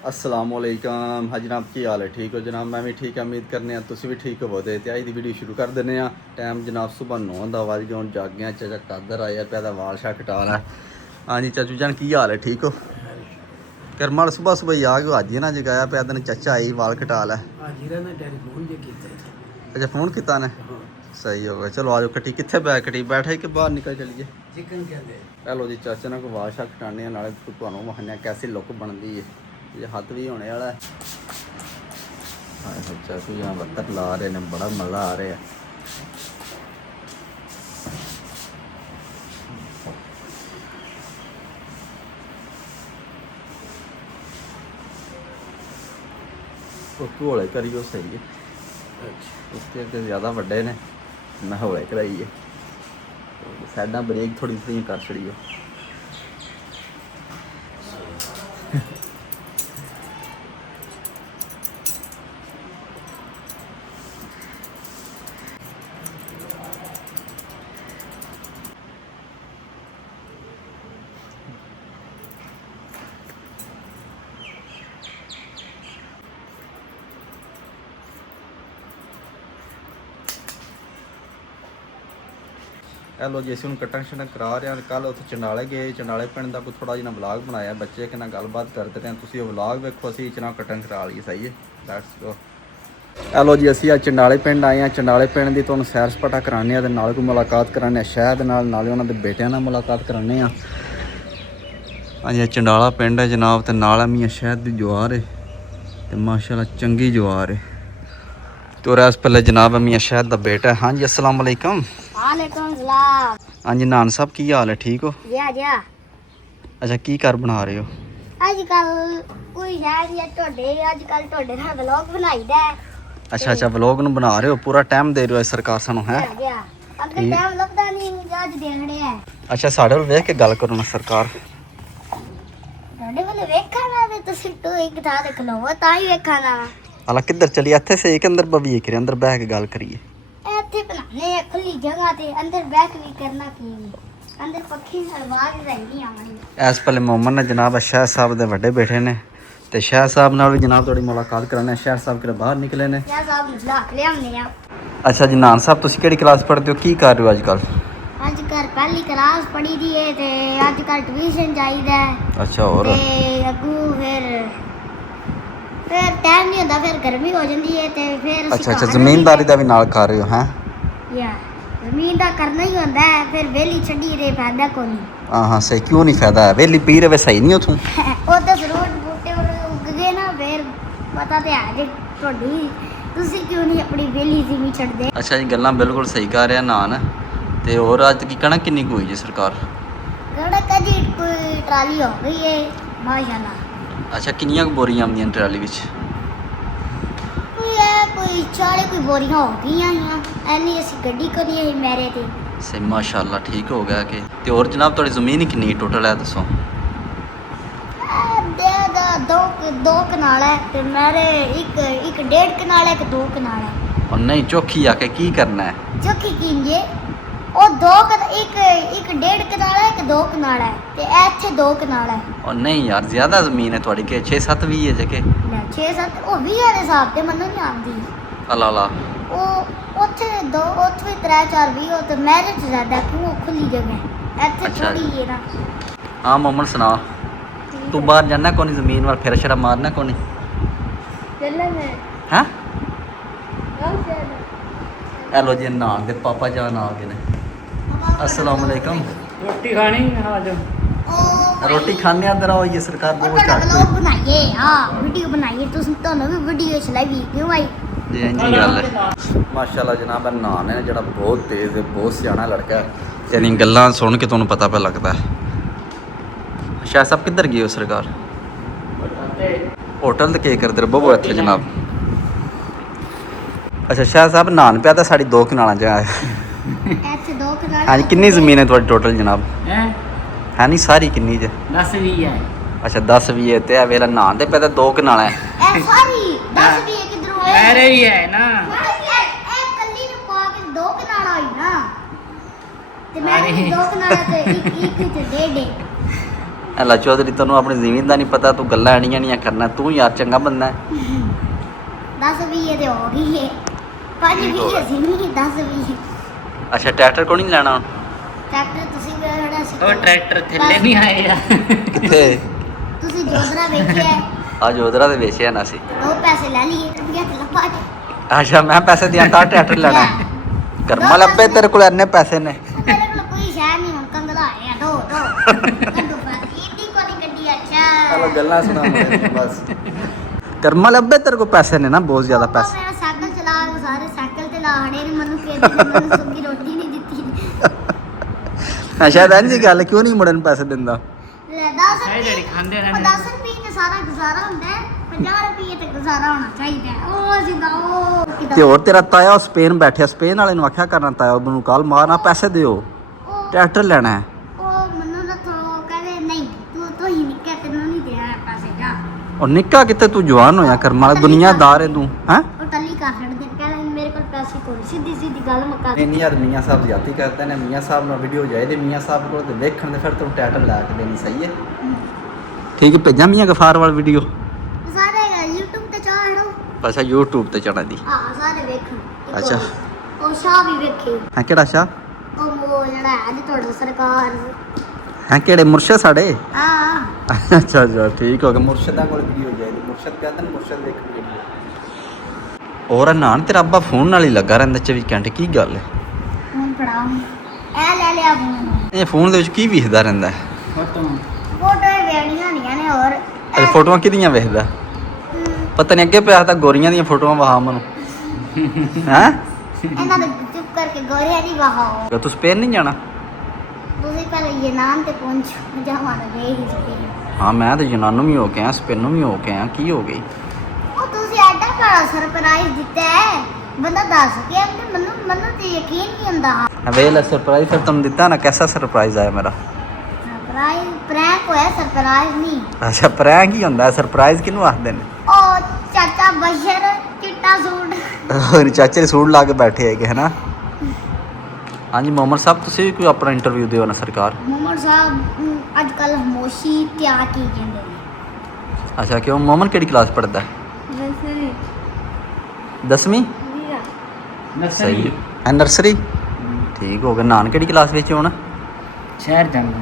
अस्सलामुअलैकुम। हाँ जनाब, की हाल है? ठीक हो जनाब? मैं भी ठीक है, उम्मीद करने तुसी भी ठीक हो। तो अज की वीडियो शुरू कर देने। टाइम जनाब सुबह 9 का बज गया। हम जाग गए। चाचा कादर आया पे वाल शा कटा रहा है। हाँ जी चाचू जान, की हाल है? ठीक हो? करमल सुबह सुबह ही आ गए। अज ही ना जगाया पे दिन चाचा आई वाल कटा लै। अच्छा फोन किया ने? सही हो गया। चलो आज कटी कितने बैग कटी बैठा ही कि बाहर निकल चलिए। हेलो जी, चाचा ना को वाल शा कटाने नाले तुहानू वखाने कैसी लुक बनती है। ये हत्थ भी होने वाला है। चाचू यहाँ बत्तर ला रहे हैं, बड़ा मज़ा आ रहा है। हौले करियो सही है। उसके अगे ज़्यादा वड्डे ने, मैं हौले कराई है। साइडा ब्रेक थोड़ी थोड़ी कर छड़ियो। हेलो जी, ਅਸੀਂ ਹੁਣ ਕਟਿੰਗ ਸ਼ਟਿੰਗ ਕਰਾ ਰਹੇ ਹਾਂ। ਕੱਲ ਉੱਥੇ ਚੰਡਾਲੇ ਗਏ। ਚੰਡਾਲੇ ਪਿੰਡ ਦਾ ਕੋਈ ਥੋੜਾ ਜਿਹਾ ਵਲੌਗ ਬਣਾਇਆ। ਬੱਚੇ ਕਿ ਨਾਲ ਗੱਲਬਾਤ ਕਰਦੇ ਰਹੇ। ਤੁਸੀਂ ਉਹ ਵਲੌਗ ਵੇਖੋ। ਅਸੀਂ ਚਨਾ ਕਟਿੰਗ ਕਰਾ ਲਈ। ਸਹੀ ਹੈ, ਲੈਟਸ ਗੋ। ਹੈਲੋ ਜੀ, ਅਸੀਂ ਅੱਜ ਚੰਡਾਲੇ ਪਿੰਡ ਆਏ ਹਾਂ। ਚੰਡਾਲੇ ਪਿੰਡ ਦੀ ਤੁਹਾਨੂੰ ਸੈਰ ਸਪਾਟਾ ਕਰਾਉਂਦੇ ਹਾਂ ਤੇ ਨਾਲ ਕੋਈ ਮੁਲਾਕਾਤ ਕਰਾਉਂਦੇ ਹਾਂ ਸ਼ਹਿਰ ਦੇ ਨਾਲ, ਨਾਲੇ ਉਹਨਾਂ ਦੇ ਬੇਟਿਆਂ ਨਾਲ ਮੁਲਾਕਾਤ ਕਰਾਉਂਦੇ ਹਾਂ। ਹਾਂਜੀ, ਚੰਡਾਲਾ ਪਿੰਡ ਹੈ ਜਨਾਬ ਤੇ ਨਾਲ ਮੀਆਂ ਸ਼ਹਿਰ ਦੀ ਜਵਾਰ ਹੈ ਤੇ ਮਾਸ਼ਾਅੱਲਾ ਚੰਗੀ ਜਵਾਰ ਹੈ। तो रस पहले जनाब मियाँ शहद का बेटा है। हाँ जी अस्सलाम वालेकुम। हाँ जी नान साहब की हाल है? ठीक हो? अच्छा की कर बना रहे हो? अच्छा अच्छा व्लॉग नु बना रहे हो। पूरा टाइम दे रहे हो सरकार सानू है? अच्छा साढ़े वाल वेख के गल करो ना सरकार। हालां किधर चली? इत्थे से एक अंदर बवी एक अंदर बैठ के गल करिए। ਇੱਥੇ ਬਣਾਣੇ ਆ ਖੁੱਲੀ ਜਗ੍ਹਾ ਤੇ ਅੰਦਰ ਬੈਠ ਕੇ ਵੀ ਕਰਨਾ ਕੀ ਅੰਦਰ ਪੱਖੀ ਨਾਲ ਆਵਾਜ਼ ਰਹਿੰਦੀ ਆਵਣੀ। ਇਸ ਪਲੇ मोहम्मद ने जनाब शाह साहब ਦੇ ਵੱਡੇ ਬੇਟੇ ਨੇ ਤੇ शाह साहब ਨਾਲ ਵੀ जनाब थोड़ी मुलाकात कराने। शाह साहब ਕਿਹੜੇ ਬਾਹਰ ਨਿਕਲੇ ਨੇ। ਸ਼ਾਹ ਸਾਹਿਬ ਨੂੰ ਬੁਲਾ ਕੇ ਲਿਆਉਂਦੇ ਆ। ਅੱਛਾ ਜੀ ਨਾਨ ਸਾਹਿਬ ਤੁਸੀਂ ਕਿਹੜੀ ਕਲਾਸ ਪੜ੍ਹਦੇ ਹੋ? ਕੀ ਕਰ ਰਹੇ ਹੋ ਅੱਜ ਕੱਲ? ਅੱਜ ਕੱਲ ਪਹਿਲੀ ਕਲਾਸ ਪੜ੍ਹੀ ਦੀ ਏ ਤੇ ਅੱਜ ਕੱਲ ਟਿਊਸ਼ਨ ਚਾਹੀਦਾ। ਅੱਛਾ ਹੋਰ? ਤੇ ਅੱਗੂ ਫਿਰ ਟਾਈਮ ਨਹੀਂ ਹੁੰਦਾ, ਫਿਰ ਗਰਮੀ ਹੋ ਜਾਂਦੀ ਹੈ ਤੇ ਫਿਰ ਅੱਛਾ ਅੱਛਾ ਜ਼ਮੀਨਦਾਰੀ ਦਾ ਵੀ ਨਾਲ ਕਰ ਰਹੇ ਹੋ ਹੈ? ਯਾ ਜ਼ਮੀਨ ਦਾ ਕਰਨਾ ਹੀ ਹੁੰਦਾ ਹੈ। ਫਿਰ ਵੇਲੀ ਛੱਡੀ ਦੇ ਫਾਇਦਾ ਕੋਈ ਨਹੀਂ। ਹਾਂ ਹਾਂ ਸਹੀ, ਕਿਉਂ ਨਹੀਂ ਫਾਇਦਾ ਹੈ? ਵੇਲੀ ਪੀ ਰਵੇ ਸਹੀ ਨਹੀਂ ਉਥੋਂ। ਉਹ ਤਾਂ ਜ਼ਰੂਰ ਬੂਟੇ ਉੱਗ ਗਏ ਨਾ, ਫਿਰ ਪਤਾ ਤੇ ਹੈ ਜੇ ਤੁਹਾਡੀ ਤੁਸੀਂ ਕਿਉਂ ਨਹੀਂ ਆਪਣੀ ਵੇਲੀ ਜ਼ਮੀਨ ਛੱਡਦੇ। ਅੱਛਾ ਜੀ ਗੱਲਾਂ ਬਿਲਕੁਲ ਸਹੀ ਕਰ ਰਿਹਾ ਨਾਨ। ਤੇ ਹੋਰ ਅੱਜ ਕੀ ਕਣਕ ਕਿੰਨੀ ਕੁ ਹੋਈ ਜੀ ਸਰਕਾਰ? ਕਣਕ ਜੀ ਕੋਈ ਟਰਾਲੀ ਹੋ ਗਈ ਹੈ ਮਾਸ਼ਾਅੱਲਾ। ਅੱਛਾ ਕਿੰਨੀਆਂ ਕੁ ਬੋਰੀਆਂ ਆਉਂਦੀਆਂ ਟਰਾਲੀ ਵਿੱਚ? ਕੋਈ 40 ਕੋਈ ਬੋਰੀਆਂ ਹੋ ਗਈਆਂ ਐਨੀ ਅਸੀਂ ਗੱਡੀ ਕਰੀ ਹੈ ਮੇਰੇ ਤੇ। ਸਹੀ ਮਾਸ਼ਾਅੱਲਾ ਠੀਕ ਹੋ ਗਿਆ ਕਿ। ਤੇ ਹੋਰ ਜਨਾਬ ਤੁਹਾਡੀ ਜ਼ਮੀਨ ਕਿੰਨੀ ਟੋਟਲ ਹੈ ਦੱਸੋ? ਦੋ ਕਨਾਲ ਹੈ ਤੇ ਮੇਰੇ ਇੱਕ ਡੇਢ ਕਨਾਲ ਹੈ, ਇੱਕ 2 ਕਨਾਲ ਹੈ। और नहीं चौखी आके की करना है? ਚੋਖੀ ਕੀਂਗੇ ਉਹ ਇੱਕ ਡੇਢ ਕਨਾਲ ਹੈ, ਇੱਕ 2 ਕਨਾਲ ਹੈ ਤੇ ਇੱਥੇ 2 ਕਨਾਲ ਹੈ। और नहीं यार ज़्यादा ज़मीन है थोड़ी के 6-7 भी है जगह। 6-7 ਉਹ ਵੀ ਹੈ ਹਿਸਾਬ ਤੇ ਮੈਨੂੰ ਨਹੀਂ ਆਉਂਦੀ। अला ला ਉਹ ਉੱਥੇ 3-4 ਵੀ ਹੋ ਤੇ ਮੇਰੇ ਚ ਜ਼ਿਆਦਾ ਕਿਉਂ ਖੁੱਲੀ ਜਗ੍ਹਾ ਹੈ ਇੱਥੇ अच्छा ਥੋੜੀ ਹੈ ਨਾ। हाँ मोहम्मद सुना तू बाहर जाना कौन ज़मीन वाल फिर शरा मारना कौन है? हेलो जी नान दे पापा जान आ गए ने। अस्सलाम वालेकुम। रोटी खानी आ जाओ। रोटी खाने अंदर आओ। ये सरकार ਉਹ बहुत ਤੁਹਾਡਾ चाहती ਵਲੌਗ ਬਣਾਈਏ ਵੀਡੀਓ ਬਣਾਈਏ ਤੁਸੀਂ ਤੁਹਾਨੂੰ ਵੀ ਵੀਡੀਓ ਚਲਾਈ ਕਿਉਂ ਭਾਈ? जी जी गल है माशाल्लाह जनाब नान है जरा बहुत तेज़ है, बहुत सियाना लड़का है। यानी गल्लां सुन के तुहानू पता पे लगता है। शाह साहब किधर गए हो सरकार? होटल ते के करदे रहो बबो इत्थे जनाब। अच्छा शाह साहब नान पिया तो साड़ी 2 कनालां च है। ਇੱਥੇ 2 ਕਨਾਲ हाँ जी कितनी ज़मीन है थोड़ी टोटल जनाब? हैं है नहीं सारी कितनी ज? 10 भी है। अच्छा 10 भी है ते वेला नान दे पे 2 कनालां है। ਇਹ ਸਾਰੀ 10 ਵੀ ਕਿਧਰੋਂ ਹੈ? मेरे ही है ना। ਇਹ ਕੱਲੀ ਨੂੰ ਪਾ ਕੇ 2 ਕਨਾਲ ਹੋਈ ਨਾ ਤੇ ਮੈਂ 2 ਕਨਾਲ ਤੇ ਇੱਕ ਤੇ ਡੇਢ। ਐਲਾ ਚੌਧਰੀ ਤੈਨੂੰ ਆਪਣੀ ਜ਼ਮੀਨ ਦਾ ਨਹੀਂ ਪਤਾ, ਤੂੰ ਗੱਲਾਂ ਐਣੀਆਂ ਨਹੀਂ ਕਰਨਾ। ਤੂੰ ਯਾਰ ਚੰਗਾ ਬੰਦਾ ਹੈ। 10 20 ਤੇ ਹੋ ਗਈ ਹੈ 5 20 ਅਸੀਂ ਨਹੀਂ 10 20 ਅੱਛਾ ਟਰੈਕਟਰ ਕੋ ਨਹੀਂ ਲੈਣਾ ਹੁਣ? ਟਰੈਕਟਰ ਤੁਸੀਂ ਕਿਹੜਾ ਸੀ ਉਹ ਟਰੈਕਟਰ ਥੱਲੇ ਨਹੀਂ ਆਏਗਾ। ਕਿੱਥੇ? ਤੁਸੀਂ ਜੋਦਰਾ ਵੇਖਿਆ ਅੱਜ ਉਧਰਾ ਦੇ ਵੇਚਿਆ ਨਾ ਸੀ। ਉਹ ਪੈਸੇ ਲੈ ਲਈਏ ਰੁਪਿਆ ਤੇ ਲੱਭਾ ਕੇ ਅੱਛਾ ਮੈਂ ਪੈਸੇ ਦਿਆਂ ਤਾਂ ਟਰੈਕਟਰ ਲੈਣਾ ਹੈ। ਕਰਮਾ ਲੱਭੇ ਤੇਰੇ ਕੋਲ ਇੰਨੇ ਪੈਸੇ ਨੇ। ਮੇਰੇ ਕੋਲ ਕੋਈ ਸ਼ੈ ਨਹੀਂ ਹੁਣ ਕੰਗਲਾ ਆਇਆ ਦੋ ਕੰਡੂ ਬਾਤੀ ਇੱਡੀ ਕੋਲੀ ਗੱਡੀ ਅੱਛਾ ਗੱਲਾਂ ਸੁਣਾ ਬਸ। ਕਰਮਾ ਲੱਭੇ ਤੇਰੇ ਕੋਲ ਪੈਸੇ ਨੇ ਨਾ, ਬਹੁਤ ਜ਼ਿਆਦਾ ਪਾਪਾ ਪੈਸੇ। ਮੇਰਾ ਸਾਈਕਲ ਚਲਾ ਸਾਰੇ ਸਾਈਕਲ ਤੇ ਲਾੜੇ ਨੇ ਮੈਨੂੰ ਕਿਹਾ ਮੈਨੂੰ ਸੁੱਕੀ ਰੋਟੀ ਨਹੀਂ ਦਿੱਤੀ ਅੱਛਾ ਤਾਂ ਜੀ ਗੱਲ ਕਿਉਂ ਨਹੀਂ ਮੁੰਡੇ ਨੂੰ ਪੈਸੇ ਦਿੰਦਾ? ਲੈ 10 ਸਾਰੇ ਜਿਹੜੀ ਖਾਂਦੇ ਰਹਿੰਦੇ। 10 ਰੁਪਏ ਤੇ ਸਾਰਾ ਗੁਜ਼ਾਰਾ ਹੁੰਦਾ ਹੈ 50 ਰੁਪਏ ਤੇ ਗੁਜ਼ਾਰਾ ਹੋਣਾ ਚਾਹੀਦਾ ਹੈ। ਉਹ ਸਿੱਧਾ ਉਹ ਤੇ ਕਿਦਾਂ ਹੋਰ ਤੇਰਾ ਤਾਇਆ ਉਹ ਸਪੇਨ ਬੈਠਿਆ, ਸਪੇਨ ਵਾਲੇ ਨੂੰ ਆਖਿਆ ਕਰਨਾ ਤਾਇਆ ਉਹਨੂੰ ਕਾਲ ਮਾਰਨਾ, ਪੈਸੇ ਦਿਓ, ਉਹ ਟਰੈਕਟਰ ਲੈਣਾ ਹੈ। ਮੈਨੂੰ ਨਾ ਥੋ ਕਹਿੰਦੇ ਨਹੀਂ ਤੂੰ ਹੀ ਨਿੱਕਾ ਤੈਨੂੰ ਨਹੀਂ ਦੇਣਾ ਪੈਸੇ ਜਾ ਉਹ ਨਿੱਕਾ ਕਿਤੇ, ਤੂੰ ਜਵਾਨ ਹੋਇਆ ਕਰਮਾ ਵਾਲਾ, ਦੁਨੀਆਦਾਰ ਹੈ ਤੂੰ ਹੈ। ਉਹ ਟੱਲੀ ਕਰ ਛੱਡਦੇ ਕਹਿੰਦੇ ਮੇਰੇ ਕੋਲ ਪੈਸੇ ਕੋਈ ਸਿੱਧੀ ਸਿੱਧੀ ਗੱਲ ਮੁਕਾ ਨਹੀਂ ਯਾਰ ਮੀਆਂ ਸਾਹਿਬ ਜ਼ਿਆਦਤੀ ਕਰਦੇ ਨੇ। ਮੀਆਂ ਸਾਹਿਬ ਨਾਲ ਵੀਡੀਓ ਜਾਏ ਤੇ ਮੀਆਂ ਸਾਹਿਬ ਕੋਲ ਤੇ ਵੇਖਣ ਦੇ ਫਿਰ ਤੈਨੂੰ ਟਰੈਕਟਰ ਲੈ ਕੇ ਦੇਣੀ ਸਹੀ ਹੈ। ਠੀਕ ਹੈ, ਭੇਜਾਂ ਮੀਆਂ ਗਫਾਰ ਵਾਲੀ ਵੀਡੀਓ? ਸਾਰੇ YouTube ਤੇ ਚਾੜੋ ਅੱਛਾ YouTube ਤੇ ਚੜਾ ਦੀ। ਹਾਂ ਸਾਰੇ ਵੇਖਣ ਅੱਛਾ। ਉਹ ਸ਼ਾਹ ਵੀ ਵੇਖੇ ਹੈ ਕਿਹੜਾ ਸ਼ਾਹ? ਉਹ ਜਿਹੜਾ ਹੈ ਜੀ ਤੁਹਾਡਾ ਸਰਕਾਰ ਹੈ ਕਿਹੜੇ ਮੁਰਸ਼ਦ ਸਾਡੇ? ਹਾਂ ਅੱਛਾ ਅੱਛਾ ਠੀਕ ਹੋ ਗਿਆ। ਮੁਰਸ਼ਦਾਂ ਕੋਲ ਵੀਡੀਓ ਜਾਏ ਤੇ ਮੁਰਸ਼ਦ ਕਹਿੰਦੇ ਨੇ ਮੁਰਸ਼ਦ ਵੇਖ ਵੀਡੀਓ। ਹੋਰ ਨਾਨ ਤੇਰਾ ਅੱਬਾ ਫੋਨ ਨਾਲ ਹੀ ਲੱਗਾ ਰਹਿੰਦਾ 24 ਘੰਟੇ, ਕੀ ਗੱਲ ਹੈ? ਹੁਣ ਫੜਾਓ ਇਹ ਲੈ ਲਿਆ ਫੋਨ ਇਹ ਫੋਨ ਦੇ ਵਿੱਚ ਕੀ ਵੇਖਦਾ ਰਹਿੰਦਾ ਹੈ? ਫੋਟੋ ਫੋਟੋ ਵੇੜੀਆਂ ਨਹੀਂ ਨੇ ਹੋਰ ਇਹ ਫੋਟੋਆਂ ਕਿਹਦੀਆਂ ਵੇਖਦਾ? ਪਤਾ ਨਹੀਂ ਅੱਗੇ ਪਿਆ ਤਾਂ ਗੋਰੀਆਂ ਦੀਆਂ ਫੋਟੋਆਂ ਵਹਾ ਮੈਨੂੰ ਹੈ। ਇਹਨਾਂ ਦੇ ਚੁੱਪ ਕਰਕੇ ਗੋਰਿਆ ਨਹੀਂ ਵਹਾਓ ਤੂੰ ਸਪੇਨ ਨਹੀਂ ਜਾਣਾ? ਤੁਸੀਂ ਪਹਿਲੇ ਇਹ ਨਾਮ ਤੇ ਪਹੁੰਚ ਜਾਵਾਂਗੇ ਵੇਖ ਹੀ ਸਕੇ ਹਾਂ ਮੈਂ ਤਾਂ ਯੂਨਾਨ ਵੀ ਹੋ ਕੇ ਆਇਆ, ਸਪੇਨ ਨੂੰ ਵੀ ਹੋ ਕੇ ਆਇਆ। ਕੀ ਹੋ ਗਈ? ਉਹ ਤੁਸੀਂ ਐਡਾ ਬੜਾ ਸਰਪ੍ਰਾਈਜ਼ ਦਿੱਤਾ ਹੈ ਬੰਦਾ ਦੱਸ ਕੇ ਮੈਨੂੰ ਤੇ ਯਕੀਨ ਨਹੀਂ ਹੁੰਦਾ ਵੇਲ ਸਰਪ੍ਰਾਈਜ਼ ਫਿਰ ਤੁਮ ਦਿੱਤਾ ਨਾ, ਕੈਸਾ ਸਰਪ੍ਰਾਈਜ਼ ਆਇਆ ਮੇਰਾ? ਸਰਪ੍ਰਾਈਜ਼ ਪ੍ਰੈਂਕ ਹੋਇਆ ਸਰਪ੍ਰਾਈਜ਼ ਨਹੀਂ ਅੱਛਾ ਪ੍ਰੈਂਕ ਹੀ ਹੁੰਦਾ, ਸਰਪ੍ਰਾਈਜ਼ ਕਿਹਨੂੰ ਆਖਦੇ ਨੇ? ਉਹ ਚਾਚਾ ਬਸ਼ਰ ਚਿੱਟਾ ਸੂਟ ਹੋਰ ਚਾਚੇ ਦੇ ਸੂਟ ਲਾ ਕੇ ਬੈਠੇ ਹੈਗੇ ਹੈ ਨਾ। ਹਾਂਜੀ ਮੁਹੰਮਦ ਸਾਹਿਬ ਤੁਸੀਂ ਵੀ ਕੋਈ ਆਪਣਾ ਇੰਟਰਵਿਊ ਦਿਓ ਨਾ ਸਰਕਾਰ। ਮੁਹੰਮਦ ਸਾਹਿਬ ਅੱਜ ਕੱਲ ਹਮੋਸ਼ੀ ਤਿਆਗ ਕੀ ਕਹਿੰਦੇ ਨੇ ਅੱਛਾ ਕਿਉਂ? ਮੁਹੰਮਦ ਕਿਹੜੀ ਕਲਾਸ ਪੜ੍ਹਦਾ? ਵੈਸੇ 10ਵੀਂ? ਨਰਸਰੀ ਹੈ ਨਰਸਰੀ? ਠੀਕ ਹੋ ਗਿਆ। ਨਾਨ ਕਿਹੜੀ ਕਲਾਸ ਵਿੱਚ ਹੁਣ? ਸ਼ਹਿਰ ਜਾਂਦਾ।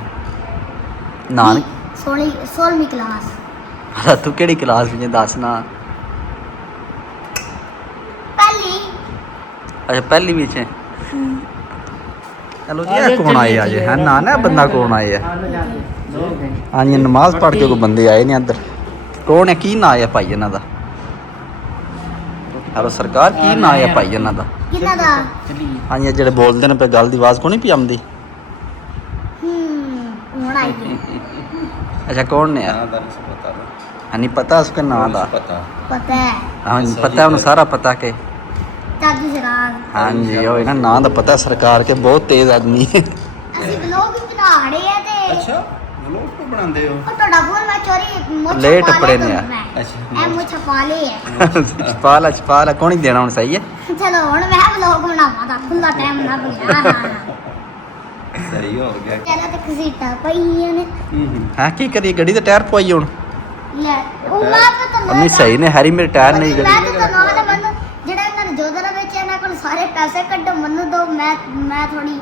ਨਾਨ 16ਵੀਂ ਕਲਾਸ ਅੱਛਾ ਤੂੰ ਕਿਹੜੀ ਕਲਾਸ ਵਿੱਚ ਦੱਸ ਨਾ? ਪਹਿਲੀ ਅੱਛਾ ਪਹਿਲੀ ਵਿੱਚ ਹੈ। ਚਲੋ ਜੀ ਇਹ ਕੌਣ ਆਏ ਅੱਜ ਹੈ ਨਾ ਨਾ ਬੰਦਾ ਕੌਣ ਆਏ ਆ? ਹਾਂਜੀ ਨਮਾਜ਼ ਪੜ੍ਹ ਕੇ ਕੋਈ ਬੰਦੇ ਆਏ ਨੇ ਅੰਦਰ। ਕੌਣ ਹੈ? ਕੀ ਨਾਂ ਹੈ ਭਾਈ ਇਹਨਾਂ ਦਾ? ਹੈਲੋ ਸਰਕਾਰ ਕੀ ਨਾਂ ਹੈ ਭਾਈ ਇਹਨਾਂ ਦਾ? ਕਿਹਨਾਂ ਦਾ ਹਾਂਜੀ ਇਹ ਜਿਹੜੇ ਬੋਲਦੇ ਨੇ ਪਏ ਗੱਲ ਦੀ ਆਵਾਜ਼ ਕੋ ਨਹੀਂ ਪਈ ਆਉਂਦੀ? ਹੁਣ ਆਈ ਹੈ। ਅੱਛਾ ਕੌਣ ਨੇ ਯਾਰ? ਨਹੀਂ ਪਤਾ ਉਸਕੇ ਨਾਂ ਦਾ? ਪਤਾ ਹੈ ਹਾਂ ਪਤਾ ਉਹਨੂੰ ਸਾਰਾ ਪਤਾ ਕਿ ਚਾਚੂ ਸ਼ਰਾਬ ਹਾਂਜੀ ਉਹ ਇਹਨਾਂ ਨਾਂ ਦਾ ਪਤਾ ਸਰਕਾਰ ਕੇ ਬਹੁਤ ਤੇਜ਼ ਆਦਮੀ ਹੈ। ਅਸੀਂ ਬਲੌਗ ਵੀ ਬਣਾ ਰਹੇ ਆ ਤੇ ਅੱਛਾ ਵਲੋਗ ਕੋ ਬਣਾਉਂਦੇ ਹੋ? ਉਹ ਤੁਹਾਡਾ ਫੋਨ ਮੈਂ ਚੋਰੀ ਮੁੱਛ ਲੇਟ ਪਾ ਲਿਆ ਪੜੇ ਨੇ ਤੁਹਾਨੂੰ ਆ। ਮੈਂ। ਅੱਛਾ। ਇਹ ਮੁੱਛ ਪਾ ਲਈ ਹੈ ਛਪਾਲਾ ਕੌਣ ਹੀ ਦੇਣਾ ਹੁਣ ਸਹੀ ਹੈ। ਚਲੋ ਹੁਣ ਮੈਂ ਬਲੌਗ ਬਣਾਵਾਂ ਤਾਂ ਖੁੱਲਾ ਟਾਈਮ ਨਾ ਬਗਿਆ ਸਹੀ ਹੋ ਗਿਆ। ਚਲਾ ਤੇ ਘਸੀਟਾਂ ਪਈਆਂ ਨੇ ਹਾਂ ਕੀ ਕਰੀਏ ਗੱਡੀ ਦਾ ਟਾਇਰ ਪਵਾਈ ਹੁਣ? ਲੈ ਉਹ ਮੈਂ ਤਾਂ ਨਹੀਂ ਸਹੀ ਨੇ ਹੈਰੀ ਮੇਰੇ ਟਾਇਰ ਨਹੀਂ ਮੈਂ ਗੱਡੀ। ਤਾਂ ਨਾਲ ਮੈਨੂੰ ਜਿਹੜਾ ਇਹਨਾਂ ਨੇ ਜੋਦਰਾ ਵਿੱਚ ਇਹਨਾਂ ਕੋਲ ਸਾਰੇ ਪੈਸੇ ਕੱਢੋ ਮੈਨੂੰ ਦੋ ਮੈਂ ਥੋੜੀ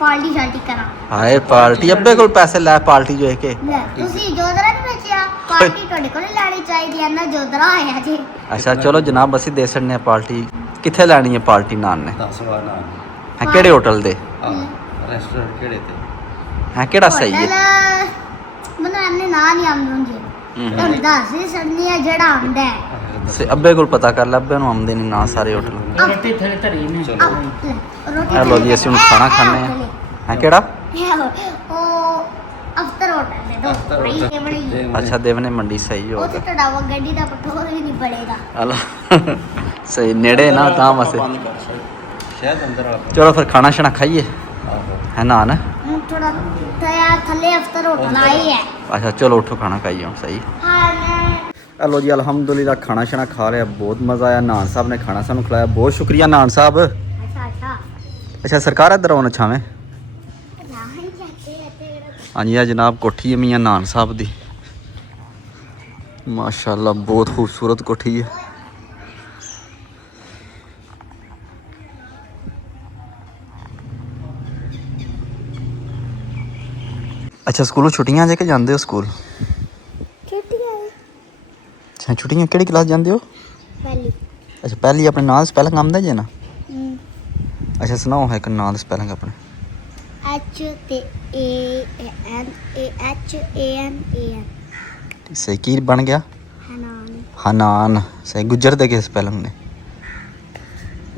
ਪਾਰਟੀ ਸ਼ਾਲਟੀ ਕਰਾਂ। ਹਾਏ ਪਾਰਟੀ ਅੱਬੇ ਕੋਲ ਪੈਸੇ ਲੈ ਪਾਰਟੀ ਜੋ ਹੈ ਕਿ। ਲੈ ਤੁਸੀਂ ਜੋਦਰਾ ਨਹੀਂ ਵੇਚਿਆ ਪਾਰਟੀ ਤੁਹਾਡੇ ਕੋਲ ਹੀ ਲੈਣੀ ਚਾਹੀਦੀ ਹੈ ਨਾ ਜੋਦਰਾ ਆਇਆ ਜੀ ਅੱਛਾ ਚਲੋ ਜਨਾਬ ਅਸੀਂ ਦੇ ਸਕਦੇ ਹਾਂ ਪਾਰਟੀ। ਕਿੱਥੇ ਲੈਣੀ ਹੈ ਪਾਰਟੀ ਨਾਨ ਨੇ? 10 ਵਾਰ ਨਾ ਹੈ ਕਿਹੜੇ ਹੋਟਲ ਦੇ? ਰੈਸਟੋਰੈਂਟ ਕਿਹੜੇ ਤੇ? ਹੈ ਕਿਹੜਾ ਸਹੀ ਹੈ? ਹੋਟਲ ਮੈਨੂੰ ਇੰਨੇ ਨਾਂ ਨਹੀਂ ਆਉਂਦੇ ਤੁਹਾਨੂੰ ਦੱਸ ਹੀ ਸਕਦੀ ਆ ਜਿਹੜਾ ਆਉਂਦਾ ਹੈ ਅੱਬੇ ਕੋਲ ਪਤਾ ਕਰ ਲੈ, ਅੱਬੇ ਨੂੰ ਆਉਂਦੇ ਨਹੀਂ ਨਾ ਸਾਰੇ ਹੋਟਲ। ਇੱਥੇ ਥੜੇ ਧਰੀ ਨੇ। ਚਲੋ ਰੋਟੀ ਹੈਲੋ ਜੀ ਅਸੀਂ ਹੁਣ ਖਾਣਾ ਖਾਣੇ ਆ। ਹੈ ਕਿਹੜਾ? ਉਹ ਅਫਤਰ ਹੋਟਲ ਦੇ ਦੋ ਅਫਤਰ ਬੜੀ ਹੋਟਲ। ਬੜੀ ਅੱਛਾ ਦੇਵਨੇ ਮੰਡੀ ਸਹੀ ਹੋ ਉੱਥੇ ਗਿਆ। ਤੁਹਾਡਾ ਉਹ ਗੱਡੀ ਦਾ ਪੈਟਰੋਲ ਵੀ ਨਹੀਂ ਬੜੇਗਾ ਹਲਾ ਸਹੀ ਨੇੜੇ ਨਾ ਤਾਂ ਵਸੇ। ਸ਼ਾਇਦ ਅੰਦਰ ਵਾਲਾ ਚਲੋ ਫਿਰ ਖਾਣਾ ਸ਼ਾਣਾ ਖਾਈਏ ਆਹੋ ਹੈ ਨਾਨ। ਥੋੜਾ ਥੱਲੇ ਅਫਤਰ ਹੋਟਲ ਆਈ ਹੈ ਅੱਛਾ ਚਲੋ ਉੱਠੋ ਖਾਣਾ ਖਾਈਏ ਹੁਣ ਸਹੀ। ਹਾਂ ਮੈਂ ਹਲੋ ਜੀ ਅਲਹਮਦੁਲਿਲਾ ਖਾਣਾ ਸ਼ਾਣਾ ਖਾ ਲਿਆ, ਬਹੁਤ ਮਜ਼ਾ ਆਇਆ। ਨਾਨ ਸਾਹਿਬ ਨੇ ਖਾਣਾ ਸਾਨੂੰ ਖਿਲਾਇਆ, ਬਹੁਤ ਸ਼ੁਕਰੀਆ ਨਾਨ ਸਾਹਿਬ। ਅੱਛਾ ਅੱਛਾ ਸਰਕਾਰ ਇੱਧਰ ਆਉਣਾ ਛਾਵੇਂ। ਹਾਂਜੀ ਆ ਜਨਾਬ ਕੋਠੀ ਹੈ ਮੀਆਂ ਨਾਨ ਸਾਹਿਬ ਦੀ ਮਾਸ਼ਾਅੱਲਾ ਬਹੁਤ ਖੂਬਸੂਰਤ ਕੋਠੀ ਹੈ ਅੱਛਾ ਸਕੂਲੋਂ ਛੁੱਟੀਆਂ ਜੇ ਕਿ ਜਾਂਦੇ ਹੋ ਸਕੂਲ ਅੱਛਾ ਛੁੱਟੀਆਂ ਕਿਹੜੀ ਕਲਾਸ ਜਾਂਦੇ ਹੋ ਪਹਿਲੀ ਅੱਛਾ ਪਹਿਲੀ ਆਪਣੇ ਨਾਂ ਦਾ ਸਪੈਲਿੰਗ ਆਉਂਦਾ ਜੇ ਨਾ ਅੱਛਾ ਸੁਣਾਓ ਇੱਕ ਨਾਂ ਦਾ ਸਪੈਲਿੰਗ ਆਪਣੇ H ਤੇ AN ਸਹੀ ਕੀ ਬਣ ਗਿਆ ਹਨਾਨ ਹਨਾਨ ਸਹੀ ਗੁੱਜਰ ਦੇ ਕਿਸ ਸਪੈਲਿੰਗ ਨੇ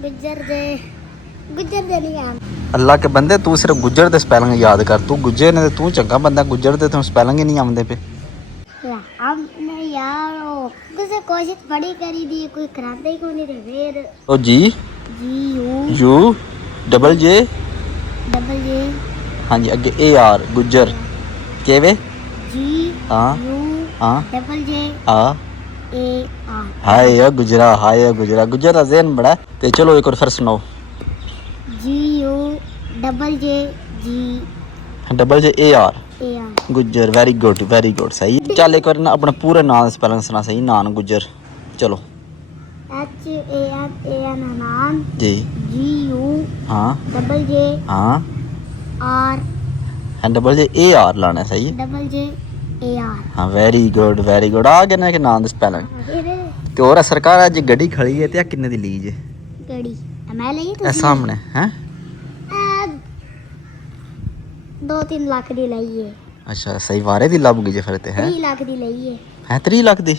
ਗੁੱਜਰ ਦੇ ਨਹੀਂ ਆ ਅੱਲਾ ਕੇ ਬੰਦੇ ਤੂੰ ਸਿਰਫ ਗੁੱਜਰ ਦੇ ਸਪੈਲਿੰਗ ਯਾਦ ਕਰ ਤੂੰ ਗੁੱਜਰ ਨੇ ਤੇ ਤੂੰ ਚੰਗਾ ਬੰਦਾ ਗੁੱਜਰ ਦੇ ਤੈਨੂੰ ਸਪੈਲਿੰਗ ਹੀ ਨਹੀਂ ਆਉਂਦੇ ਪਏ हमने यार कुछ कोशिश बड़ी करी दी कोई कराते ही को नहीं रे फिर ओ जी G U डबल जे J हाँ जी अगे ए आर गुज्जर केवे G हाँ U हाँ J आ A R हाय गुजरा गुजरा का ज़हन बड़ा है। ते चलो एक और फिर सुनाओ G U J G double J A are A R Gujjar very good सही चल एक बार ना अपना पूरा नाम स्पेलिंग सुना सही नान गुज्जर चलो H A N हनान जी G U हाँ J हाँ R double J A R लाना है सही J A R हाँ वेरी गुड आ गया ना कि नाम दा स्पेलिंग फिर ते और सरकार अज गड्डी खड़ी है ते किन्ने दी ली जे गड़ी मैं ਲਈ ए सामने हैं 2-3 ਲੱਖ ਦੀ ਲਈ ਹੈ अच्छा सही वारे दी लभ गई जे फिर ते है 3 ਲੱਖ ਦੀ ਲਈ ਹੈ 3 लाख दी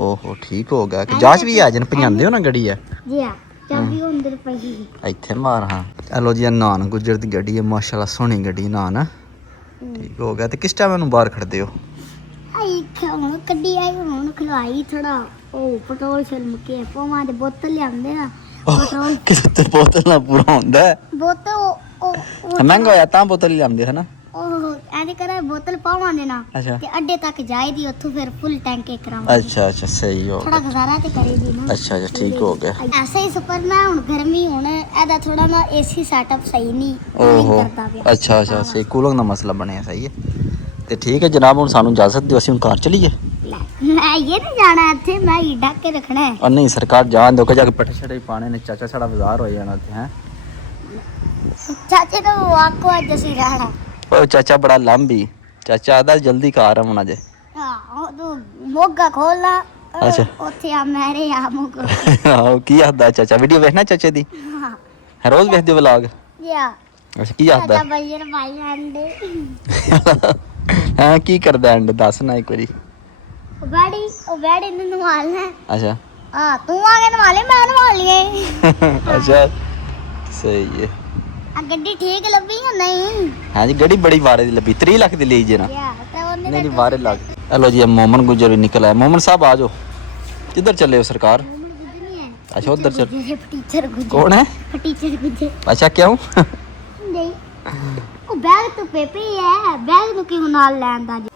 ओहो ठीक हो गया कि जांच भी आ जन भजांदे हो ना गड्डी है ਜੀ ਆ ਚਾਬੀ ਅੰਦਰ ਪਈ ਸੀ ਇੱਥੇ ਮਾਰ ਹਾਂ ਚਲੋ ਜੀ ਨਾਨ ਗੁੱਜਰ ਦੀ ਗੱਡੀ ਹੈ ਮਾਸ਼ਾਅੱਲਾ ਸੋਹਣੀ ਗੱਡੀ ਨਾਨ ਠੀਕ ਹੋ ਗਿਆ ਤੇ ਕਿਸ ਟਾਈਮ ਨੂੰ ਬਾਹਰ ਖੜਦੇ ਹੋ ਆਈ ਹੁਣ ਕੱਢੀ ਆਈ ਹੁਣ ਖਲਵਾਈ ਥੋੜਾ ਉਹ ਪੈਟਰੋਲ ਫਿਲਮ ਕੇ ਪਵਾਂ ਦੇ ਬੋਤਲ ਲਿਆਂਦੇ ਆ ਪੈਟਰੋਲ ਕਿਤੇ ਬੋਤਲ ਨਾ ਪੂਰਾ ਹੁੰਦਾ ਹੈ ਬੋਤਲ ਉਹ ਮਹਿੰਗਾ ਹੋਇਆ ਤਾਂ ਬੋਤਲ ਹੀ ਲਿਆਂਦੇ ਹਨਾ ਉਹ ਐਂਦੇ ਕਰੇ ਬੋਤਲ ਪਾਵਾਂ ਦੇ ਨਾ ਅੱਛਾ ਤੇ ਅੱਡੇ ਤੱਕ ਜਾਈਦੀ ਉੱਥੋਂ ਫਿਰ ਫੁੱਲ ਟੈਂਕ ਕਰਾਵਾਂ ਅੱਛਾ ਸਹੀ ਹੋ ਥੋੜਾ ਗੁਜ਼ਾਰਾ ਤੇ ਕਰੀਦੀ ਨਾ ਅੱਛਾ ਠੀਕ ਹੋ ਗਿਆ ਐਸੇ ਹੀ ਸੁਪਰ ਨਾ ਹੁਣ ਗਰਮੀ ਹੁਣ ਇਹਦਾ ਥੋੜਾ ਨਾ ਏਸੀ ਸੈਟਅਪ ਸਹੀ ਨਹੀਂ ਓਹੋ ਕਰਦਾ ਪਿਆ ਅੱਛਾ ਸਹੀ ਕੂਲਿੰਗ ਦਾ ਮਸਲਾ ਬਣਿਆ ਸਹੀ ਹੈ ਤੇ ਠੀਕ ਹੈ ਜਨਾਬ ਹੁਣ ਸਾਨੂੰ ਇਜਾਜ਼ਤ ਦਿਓ ਅਸੀਂ ਹੁਣ ਘਰ ਚਲੀਏ ਲੈ, ਮੈਂ ਇਹ ਨਹੀਂ ਜਾਣਾ ਇੱਥੇ ਮੈਂ ਹੀ ਡੱਕ ਕੇ ਰੱਖਣਾ ਹੈ ਔਰ ਨਹੀਂ ਸਰਕਾਰ ਜਾਣ ਦਿਓ ਕਿ ਜਾ ਕੇ ਪੱਠੇ ਛੜੇ ਪਾਣੇ ਨੇ ਚਾਚਾ ਸਾਡਾ ਬਾਜ਼ਾਰ ਹੋ ਜਾਣਾ ਤੇ ਹੈ ਚਾਚੇ ਨੂੰ ਆਕੋ ਅੱਜ ਅਸੀਂ ਰਹਿਣਾ ਉਹ ਚਾਚਾ ਬੜਾ ਲੰਬੀ ਚਾਚਾ ਆਦਾ ਜਲਦੀ ਘਰ ਆਉਣਾ ਜੇ ਹਾਂ ਉਹ ਤੂੰ ਮੋਗਾ ਖੋਲਣਾ ਅੱਛਾ। ਉੱਥੇ ਆ ਮੇਰੇ ਆ ਮੋਗਾ ਆਹੋ ਕੀ ਆਦਾ ਚਾਚਾ ਵੀਡੀਓ ਵੇਖਣਾ ਚਾਚੇ ਦੀ ਹਾਂ ਹੈ ਰੋਜ਼ ਵੇਖਦੇ ਹੋ ਵਲੌਗ ਯਾ ਅੱਛਾ ਕੀ ਆਦਾ ਚਾਚਾ ਬਈਰ ਭਾਈ ਆਂਦੇ ਹਾਂ ਕੀ ਕਰਦਾ ਐਂਡ ਦੱਸ ਨਾ ਇੱਕ ਵਾਰੀ ਉਹ ਬੈੜੀ ਨੂੰ ਨਵਾਲਣਾ ਅੱਛਾ ਹਾਂ ਤੂੰ ਆ ਕੇ ਨਵਾਲੇ ਮੈਂ ਨਵਾਲ ਲਈਏ ਅੱਛਾ ਸਹੀ ਹੈ ਆ ਗੱਡੀ ਠੀਕ ਲੱਭੀ ਜਾਂ ਨਹੀਂ ਹਾਂ ਜੀ ਗੱਡੀ ਬੜੀ ਵਾਰੇ ਦੀ ਲੱਭੀ 3 ਲੱਖ ਦੀ ਲਈ ਜੇ ਨਾ ਯਾ ਤੇ ਉਹਨੇ नहीं वारे लग हेलो जी मोमन गुजर भी निकला है मोमन साहब आ जाओ किधर चले हो सरकार अच्छा उधर चल टीचर गुजर कौन है टीचर गुजर अच्छा क्यों नहीं ਉਹ ਬੈਗ ਤੋਂ ਪੇਪੇ ਹੀ ਹੈ ਬੈਗ ਨੂੰ ਕਿਉਂ ਨਾਲ ਲੈਂਦਾ ਜੀ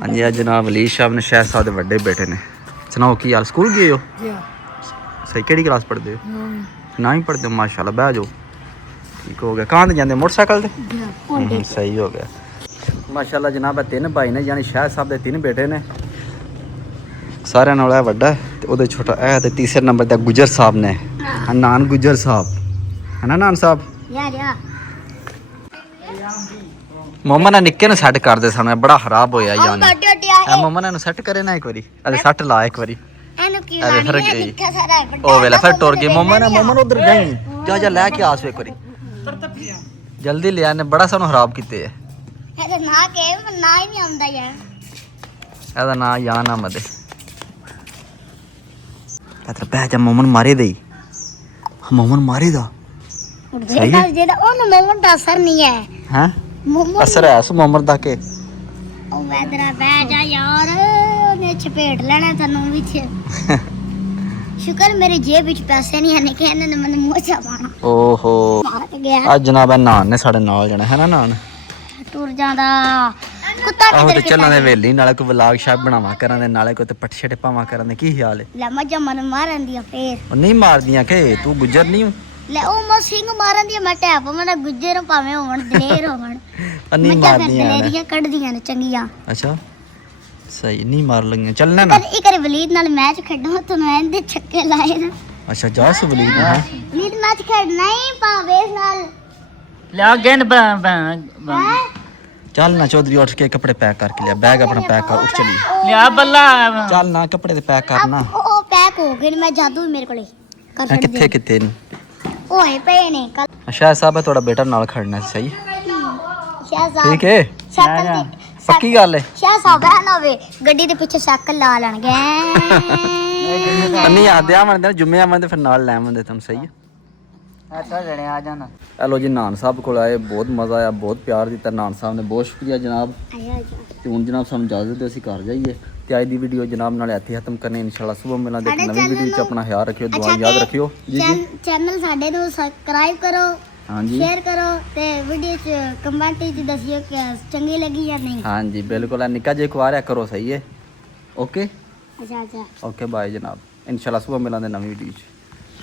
हाँ जी जनाब अली साहब ने शायद साहब दे बड़े बेटे ने सुनाओ की हाल स्कूल गए हो सही केड़ी क्लास पढ़ते हो ना ही पढ़ते हो माशाल्लाह बह जाओ ठीक हो गया कहाँ जाते मोटरसाइकिल से सही हो गया माशाल्लाह जनाब 3 भाई ने यानी शायद साहब दे 3 बेटे ने सारे नाल है वड्डा ते ओदे छोटा है ते तीसरे नंबर ते गुजर साहब ने नान गुजर साहब है ना नान साहब ਯਾ मोमन ने निक्के ने सैट कर दे सानू बड़ा खराब होया ਉਹ यानी ਗੱਡੇ ਟਿਆ मोमन ने सैट करे ना एक बारी अरे सट ला एक बारी ਇਹਨੂੰ ਕੀ अरे फिर ਲਾਣੀ ਹੈ गई ਨਿੱਕਾ सारा ओ वेला फिर टुर गई मोमन उधर गई जा लेके आस एक बारी जल्दी ले आने बड़ा सानू खराब कीते है ਇਹਦਾ ਨਾ ਕੇ ਨਾ ਹੀ ਨਹੀਂ ਆਉਂਦਾ ਯਾਰ ਇਹਦਾ ਨਾਂ ਯਾਨ ਅਹਿਮਦ ਹੈ ਤੇਰਾ ਬਹਿ ਜਾ ਮੋਮਨ ਮਾਰੇ ਦੇ ਮੋਮਨ ਮਾਰੇ ਦਾ ਸਹੀ ਹੈ ਜਿਹੜਾ ਉਹਨੂੰ ਮੋਮਨ ਦਾ ਅਸਰ ਨਹੀਂ ਹੈ ਹਾਂ ਮੋਮਨ ਅਸਰ ਹੈ ਉਸ ਮੋਮਨ ਦਾ ਕੇ ਉਹ ਵੈਦਰਾ ਬਹਿ ਜਾ ਯਾਰ ਉਹਨੇ ਚਪੇਟ ਲੈਣਾ ਤੈਨੂੰ ਵਿੱਚ ਸ਼ੁਕਰ ਮੇਰੇ ਜੇਬ ਵਿੱਚ ਪੈਸੇ ਨਹੀਂ ਹਨ ਕਿ ਇਹਨਾਂ ਨੇ ਮੈਨੂੰ ਮੋਚਾ ਪਾਣਾ ਓਹੋ ਮਾਰ ਕੇ ਗਿਆ ਅੱਜ ਜਨਾਬ ਇਹ ਨਾਨ ਨੇ ਸਾਡੇ ਨਾਲ ਜਾਣਾ ਹੈ ਨਾ ਨਾਨ ਟੁਰ ਜਾਂਦਾ ਕੁੱਤਾ ਆਹੋ ਤੇ ਕਿੱਧਰ ਚੱਲਾਂ ਦੇ ਵੇਲੀ ਨਾਲੇ ਕੋਈ ਵਲੌਗ ਸ਼ਾਪ ਬਣਾਵਾ ਕਰਾਂ ਦੇ ਨਾਲੇ ਕੋਈ ਤੇ ਪੱਠੇ ਪਾਵਾਂ ਕਰਾਂ ਦੇ ਕੀ ਹਾਲ ਹੈ ਲੈ ਮੱਝਾਂ ਮਨ ਮਾਰਨ ਦੀ ਫੇਰ ਉਹ ਨਹੀਂ ਮਾਰਦੀਆਂ ਕਿ ਤੂੰ ਗੁੱਜਰ ਨਹੀਂ ਹੂੰ ਲੈ ਉਹ ਮੈਂ ਸਿੰਘ ਮਾਰਨ ਦੀ ਮੈਂ ਟੈਪ ਮੈਂ ਗੁੱਜਰ ਭਾਵੇਂ ਹੋਣ ਦਲੇਰ ਹੋਣ ਨਹੀਂ ਮੱਝਾਂ ਫਿਰ ਮਾਰਦੀਆਂ ਨੇ ਦਲੇਰੀਆਂ ਕੱਢਦੀਆਂ ਨੇ ਚੰਗੀਆਂ ਅੱਛਾ ਸਹੀ ਨਹੀਂ ਮਾਰ ਲਈਆਂ ਚੱਲਣਾ ਨਾ ਇੱਕ ਵਾਰੀ ਵਲੀਦ ਨਾਲ ਮੈਚ ਖੇਡੋ ਤੁਹਾਨੂੰ ਇਹਦੇ ਛੱਕੇ ਲਾਏ ਨਾ ਅੱਛਾ ਜਾ ਸੁਬਲੀਨ ਹਾਂ ਵਲੀਦ ਮੈਚ ਖੇਡਣਾ ਹੀ ਪਾਵੇਸ ਨਾਲ ਲਿਆ ਗੇਂਦ ਹੈਂ? ਚੱਲ ਨਾ ਚੌਧਰੀ ਉੱਠ ਕੇ ਕੱਪੜੇ ਪੈਕ ਕਰਕੇ ਲਿਆ ਬੈਗ ਆਪਣਾ ਪੈਕ ਕਰ ਉੱਠ ਚਲੀ ਲਿਆ ਬੱਲਾ ਚੱਲ ਨਾ ਕੱਪੜੇ ਤੇ ਪੈਕ ਕਰਨਾ ਉਹ ਪੈਕ ਹੋ ਗਏ ਨੇ, ਮੈਂ ਜਾਦੂ ਵੀ ਮੇਰੇ ਕੋਲੇ ਕਰ ਹੈ ਛੱਡ ਕਿੱਥੇ ਕਿੱਥੇ ਨੇ ਓਏ ਪਏ ਨੇ ਕੱਲ ਅੱਛਾ ਸਾਹਿਬ ਹੈ ਤੁਹਾਡਾ ਬੇਟਾ ਨਾਲ ਖੜਨਾ ਸੀ ਸਹੀ ਸ਼ਾਹ ਸਾਹਿਬ ਠੀਕ ਹੈ ਸਾਈਕਲ ਤੇ ਪੱਕੀ ਗੱਲ ਹੈ ਸ਼ਾਹ ਸਾਹਿਬ ਹੈ ਨਾ ਹੋਵੇ ਗੱਡੀ ਦੇ ਪਿੱਛੇ ਸਾਈਕਲ ਲਾ ਲੈਣਗੇ ਨਹੀਂ ਆਦੇ ਆਵਣ ਜੁਮੇ ਆਵਣ ਤੇ ਫਿਰ ਨਾਲ ਲੈ ਆਵਣ ਤੁਹਾਨੂੰ ਸਹੀ ਹੈ ਅੱਛਾ ਜਣੇ ਆ ਜਾਣਾ ਹੈਲੋ ਜੀ ਨਾਨ ਸਾਹਿਬ ਕੋਲ ਆਏ ਬਹੁਤ ਮਜ਼ਾ ਆਇਆ ਬਹੁਤ ਪਿਆਰ ਦਿੱਤਾ ਨਾਨ ਸਾਹਿਬ ਨੇ ਬਹੁਤ ਸ਼ੁਕਰੀਆ ਜਨਾਬ ਆਇਆ ਤੇ ਹੁਣ ਜਨਾਬ ਸਾਨੂੰ ਇਜਾਜ਼ਤ ਦਿਓ ਅਸੀਂ ਘਰ ਜਾਈਏ ਤੇ ਅੱਜ ਦੀ ਵੀਡੀਓ ਜਨਾਬ ਨਾਲ ਇੱਥੇ ਖਤਮ ਕਰਨੇ ਇਨਸ਼ਾਅੱਲਾ ਸਵੇਰ ਮਿਲਾਂਗੇ ਇੱਕ ਨਵੀਂ ਵੀਡੀਓ 'ਚ ਆਪਣਾ ਖਿਆਲ ਰੱਖਿਓ ਦੁਆ ਯਾਦ ਰੱਖਿਓ ਜੀ ਜੀ ਚੈਨਲ ਸਾਡੇ ਨੂੰ ਸਬਸਕ੍ਰਾਈਬ ਕਰੋ ਹਾਂਜੀ ਸ਼ੇਅਰ ਕਰੋ ਤੇ ਵੀਡੀਓ 'ਚ ਕਮੈਂਟ 'ਚ ਦੱਸਿਓ ਕਿ ਚੰਗੀ ਲੱਗੀ ਜਾਂ ਨਹੀਂ ਹਾਂਜੀ ਬਿਲਕੁਲ ਇਹ ਨਿੱਕਾ ਜਿਹਾ ਖਵਾ ਰਿਆ ਕਰੋ ਸਹੀ ਹੈ ਓਕੇ ਅੱਛਾ ਓਕੇ ਬਾਏ ਜਨਾਬ ਇਨਸ਼ਾਅੱਲਾ ਸਵੇਰ ਮਿਲਾਂਗੇ ਨਵੀਂ ਵੀਡੀਓ 'ਚ